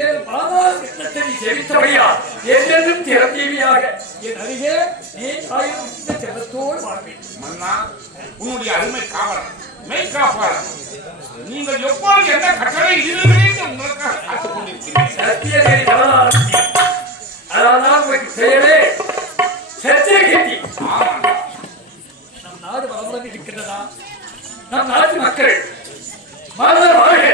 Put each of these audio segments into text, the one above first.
என் மாதாள் கிருஷ்ணத்தை செவித்தபடியா என்றென்றும் திறந்தீவியாக? என் அருகே நீ ஆயிரம் இந்த செல்லத்தோடு வாழ்வேன் மன்னா உன்னுடைய அருமை காவலன் மெய்காப்பாளன் நீங்கள் எப்போது எந்த கட்டளை இடுகிறீர்கள் உங்களுக்காக காத்துக் கொண்டிருக்கிறேன். சத்தியகிரி ஜனநாயகி அதனால் உங்களுக்கு பெயரே சத்தியகீர்த்தி. ஆமாம் நம் நாடு வளமுடன் இருக்கின்றதா நம் நாட்டு மக்கள் மலர் வாழ்க.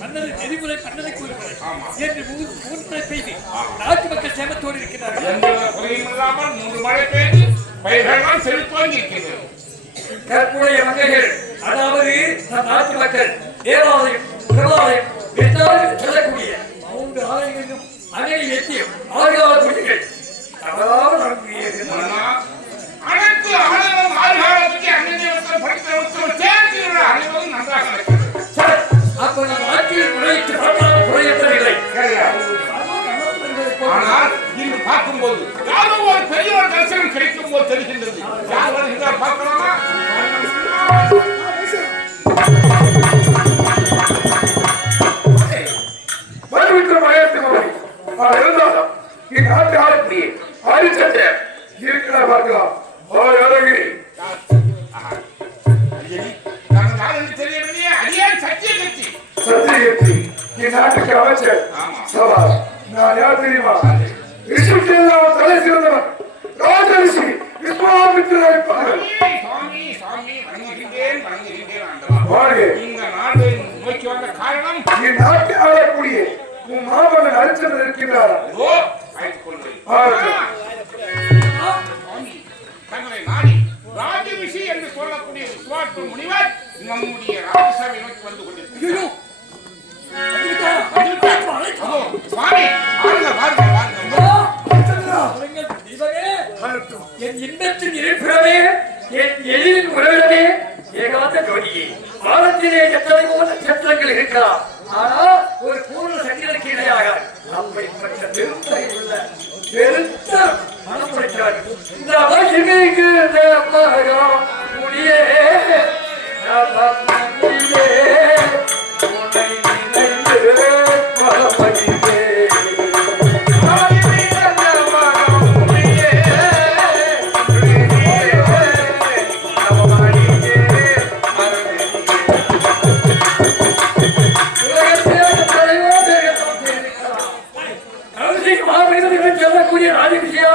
மன்னரின் நெறிமுறை மன்னரை கூறுமலை ஆமா. என்று மூன்று பெய்து. நாட்டு மக்கள் சேமத்தோடு இருக்கிறார்கள். எந்தவித குறையும் இல்லாமல் மூன்று மழை பெய்து பயிர்கள்லாம் செழித்துவாங்கி இருக்கிறது தற்போதைய மங்கைகள் அதாவது நம் நாட்டு மக்கள் தேவாலயம் பிரபாலயம் வெற்றாலும் செல்லக்கூடிய மூன்று ஆலயங்களிலும் அகனி வெத்தியம் ஆறுகால குடிகள் நடந்துகிறது மன்னா, அனைத்து ஆளுநரும் ஆளுகாலத்துக்கு அந்நியவர்கள் படித்தவர்கள் சேர்த்து அனைவரும் நன்றாக பார்க்கும்போது யாரோ ஒரு பெரிய ஒரு தரிசனம் கிடைக்கும் போது தெரிகின்றது. யார் வருகிறார் பார்க்கலாமா? வரவிட்ட மயத்து மலை அவர் இருந்தாலும் இந்நாட்டு ஆளுக்கு அரிச்சத்தை இருக்கிறார் பார்க்கலாம். அவர் அழகிரி தனது ஆளுநர் தெரியவில்லையே அடியான் சத்திய கட்சி. சத்தியகீர்த்தி இந்நாட்டுக்கு அமைச்சர் ஆமா. சபா நான் யார் தெரியுமா? ரிஷிக்கு எல்லாம் தலை சிறந்தவன் ராஜரிஷி விஸ்வாமித்திரை பாருங்கள். சுவாமி சுவாமி வணங்குகின்றேன் வணங்குகின்றேன் ஆண்டவா. இந்த நாடு நோக்கி வந்த காரணம்? இந்நாட்டை ஆளக்கூடிய உன் மாமன் அரிச்சந்திரன் இருக்கின்றார். ஓ அழைத்துக் கொள்வேன் ஆகட்டும். சுவாமி தங்களை நாடி ராஜரிஷி என்று சொல்லக்கூடிய விஸ்வாட்டு முனிவர் நம்முடைய ராஜசபை நோக்கி வந்து கொண்டிருக்கிறார். சுவாமி என் இன்பத்தின் இருப்பிடமே என் எதிரின் உறவிடமே ஏகாந்த ஜோதியே. வானத்திலே எத்தனையோ நட்சத்திரங்கள் இருக்கலாம். ஆனால் ஒரு பூர்ண சந்திரனுக்கு இணையாக அப்படிப்பட்ட பெருந்தகை உள்ள பெருத்த மனம் படைத்தார் இந்த மகிமைக்கு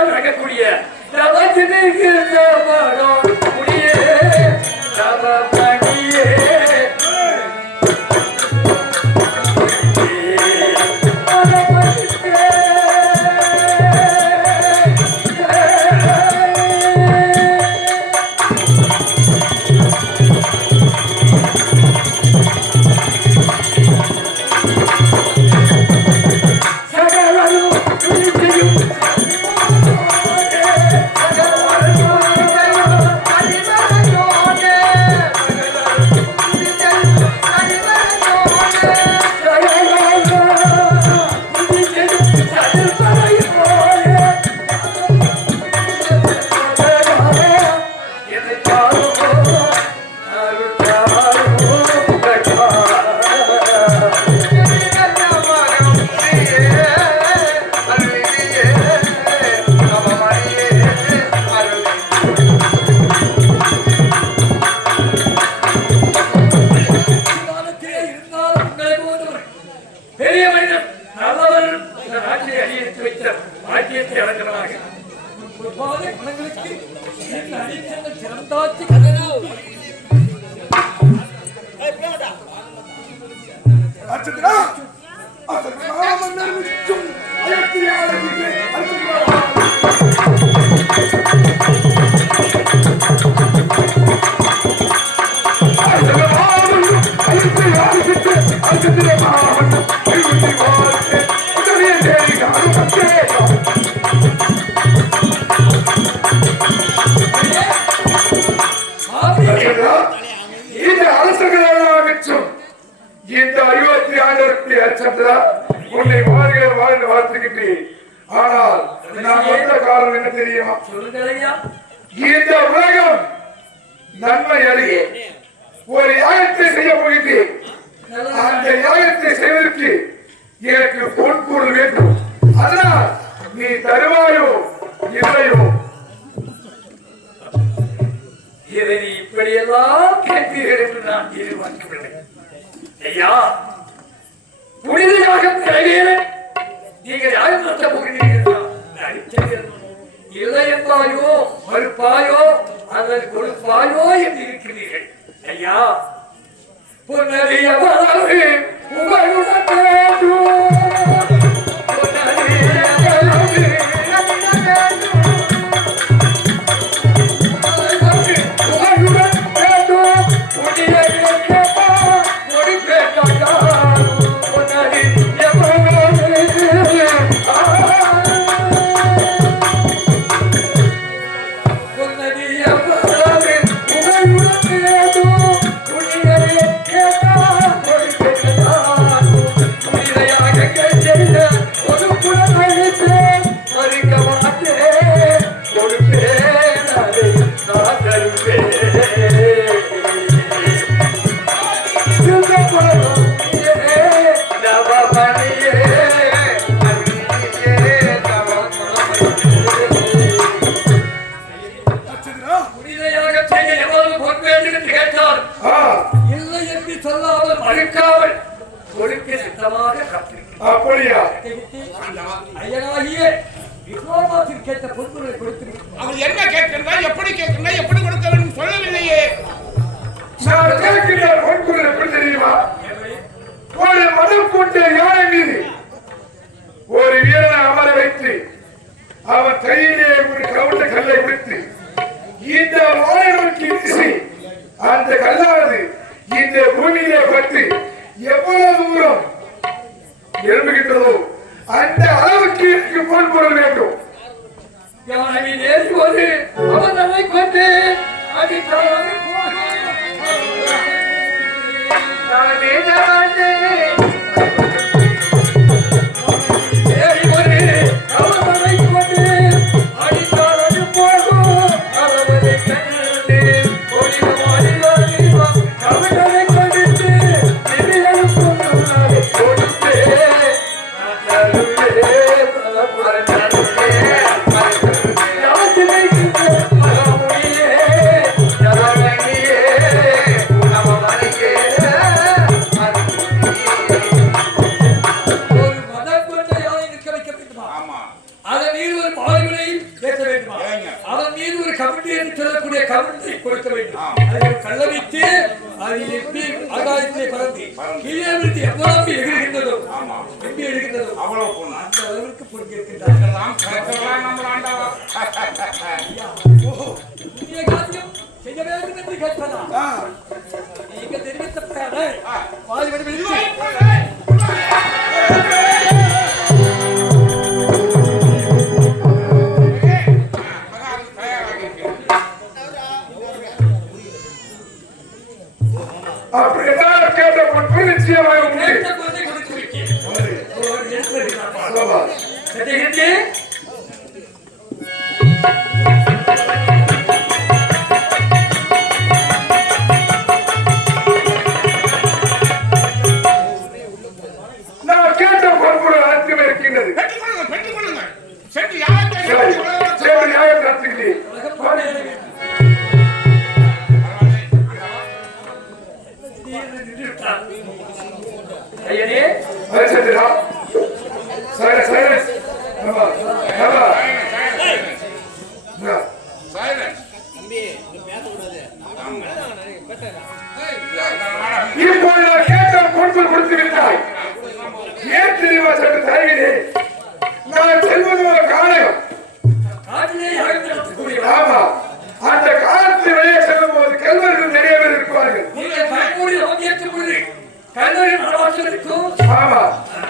நடக்கக்கூடிய நமக்கு முடியே நம பணியே அச்சந்திரா அதற்கு நாமம் நிரூபிக்கும் அயோத்தியாவிலே இந்த அரசர்களெல்லாம் மிச்சம் இந்த ஆயிரத்தி அச்சந்தா உன்னை வாழ்கிற வாழ்ந்து வாழ்த்துக்கிட்டேன் ஆனால் நான் வந்த காரணம் என்ன தெரியுமா? இந்த உலகம் நன்மை அருகே ஒரு யாகத்தை செய்ய போகிறேன். அந்த யாகத்தை செய்வதற்கு எனக்கு பொன் பொருள் வேண்டும். அதனால் நீ தருவாயோ இல்லையோ? இதை நீ இப்படியெல்லாம் கேட்பீர்கள் என்று நான் எதிர்பார்க்கவில்லை ஐயா புனிதையாக நிறைவேற நீங்கள் யாரும் நடத்த போகிறீர்கள் இல்லை என்பாயோ மறுப்பாயோ அல்லது கொடுப்பாயோ என்று இருக்கிறீர்கள். ஐயா புன்னதிய உங்களுடன் வேண்டும். ஐயனாகிய விக்ரமாசில் கேட்ட பொருட்களை கொடுத்து அவர் என்ன கேட்கிறார் எப்படி கேட்கிறார் எப்படி கொடுக்க வேண்டும் சொல்லவில்லையே. நான் கேட்கின்ற பொன் பொருள் எப்படி தெரியுமா? ஒரு மதம் கொண்ட யானை மீது ஒரு வீரனை அமர வைத்து அவன் கையிலே ஒரு கவுண்ட கல்லை பிடித்து இந்த வாழை நோக்கி வீசி அந்த கல்லானது இந்த பூமியிலே பட்டு எவ்வளவு தூரம் எழுப்புகின்றதோ அந்த அளவுக்கு எனக்கு பொன் பொருள் வேண்டும் யானை ஆகாயத்திலே பறந்து. கீழே விழுந்து எவ்வளவு எகிர்கின்றதோ ஆமா. எப்படி எடுக்கின்றதோ அவ்வளவு அந்த எல்லாம் கேட்கலாம் நம்ம ஆண்டவா. புண்ணிய காரியம் செய்ய வேண்டும் என்று கேட்பதா ஆ, நீங்க தெரிவித்த பிரகாரம் விழுந்து அப்படிதான் கேட்ட பொருள் நிச்சயமாக உண்டு ஆமா அந்த காலத்து வழியே செல்லும் போது கல்வர்கள் நிறைய பேர் இருப்பார்கள். நீங்கள் பயக்கூடிய ஓவியத்துக்குள்ளே கல்வர்கள் ஆலோசனைக்கும் ஆமா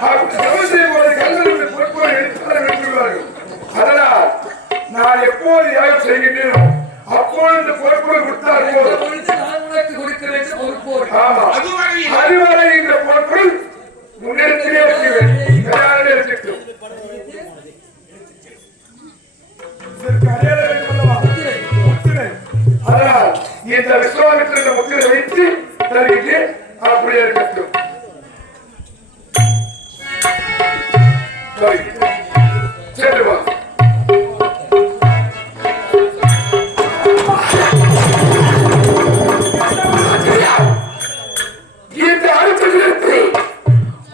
அப்படி செலவு செய்யும் இந்த பொறுப்பை கொடுத்தால் போதும். கொடுக்க ஆமா அதுவரை இந்த பொறுப்பு முன்னிறுத்தியே வைக்க இந்த விஸ்வாமித்திர இந்த முத்திரை வைத்து தருகிறேன். அப்படியே இருக்கட்டும். சென்று வா.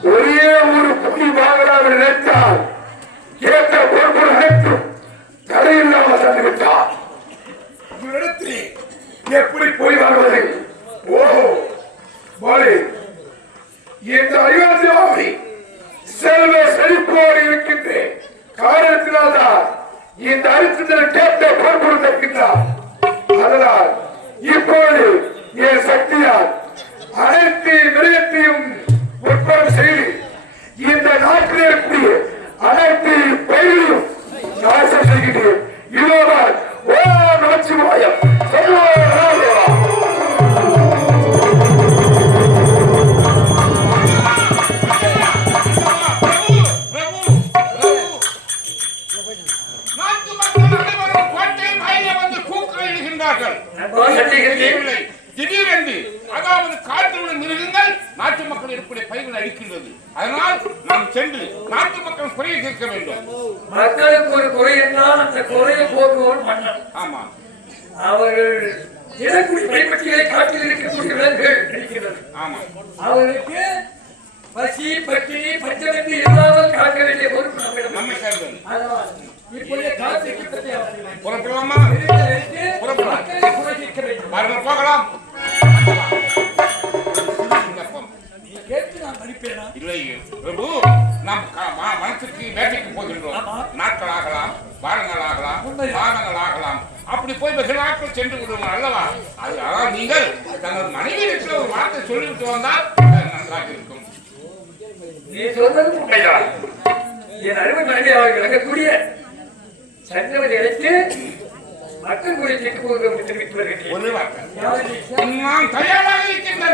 ஒரே ஒரு புலி வாங்கலாம் நினைத்தால் கேட்க எப்படி போய் வாழ்வது ஓஹோ பாலி. இந்த அயோத்தியாவை செல்வ செழிப்போடு இருக்கின்ற காரணத்தினால்தான் இந்த அரிசிதனை கேட்ட பொறுப்பு அதனால் இப்போது என் சக்தியால் அனைத்து மிருகத்தையும் உற்பத்தி நாட்டு மக்கள் இருக்கக்கூடிய பயிர்கள் அழிக்கின்றது. அதனால் நாம் சென்று நாட்டு மக்கள் குறையை தீர்க்க வேண்டும். மக்களுக்கு ஒரு குறை என்றால் அந்த குறையை போக்குவோர் மன்னன் ஆமா. அவர்கள் தினக்குடி கைப்பற்றியை காட்டில் இருக்கக்கூடிய விலங்குகள் இருக்கிறது ஆமா. அவர்களுக்கு பசி பட்டினி பஞ்சமின்றி இல்லாமல் காக்க வேண்டிய பொறுப்பு நம்மிடம் நம்மை சேர்ந்தது. இப்பொழுது புறப்படலாமா? புறப்படலாம். பாருங்கள் போகலாம். இல்லை பிரபு நாம் மனசுக்கு வேட்டைக்கு போகின்றோம். நாட்கள் ஆகலாம் வாரங்கள் ஆகலாம். மாதங்கள் ஆகலாம் அப்படி போய் வெகு நாட்கள் சென்று விடுவோம் அல்லவா? அது ஆனால் நீங்கள் தங்கள் மனைவி இருக்கிற ஒரு வார்த்தை சொல்லிவிட்டு வந்தால் நன்றாக இருக்கும். நீ சொல்வது உண்மைதான். என் அருமை மனைவியாக விளங்கக்கூடிய சங்கரவதி அழைத்து மக்கள் குறை தீர்க்க போகிறோம் என்று தெரிவித்து வருகின்றேன் ஒரு வார்த்தை. யாரை நீ நான் தயாராக இருக்கின்ற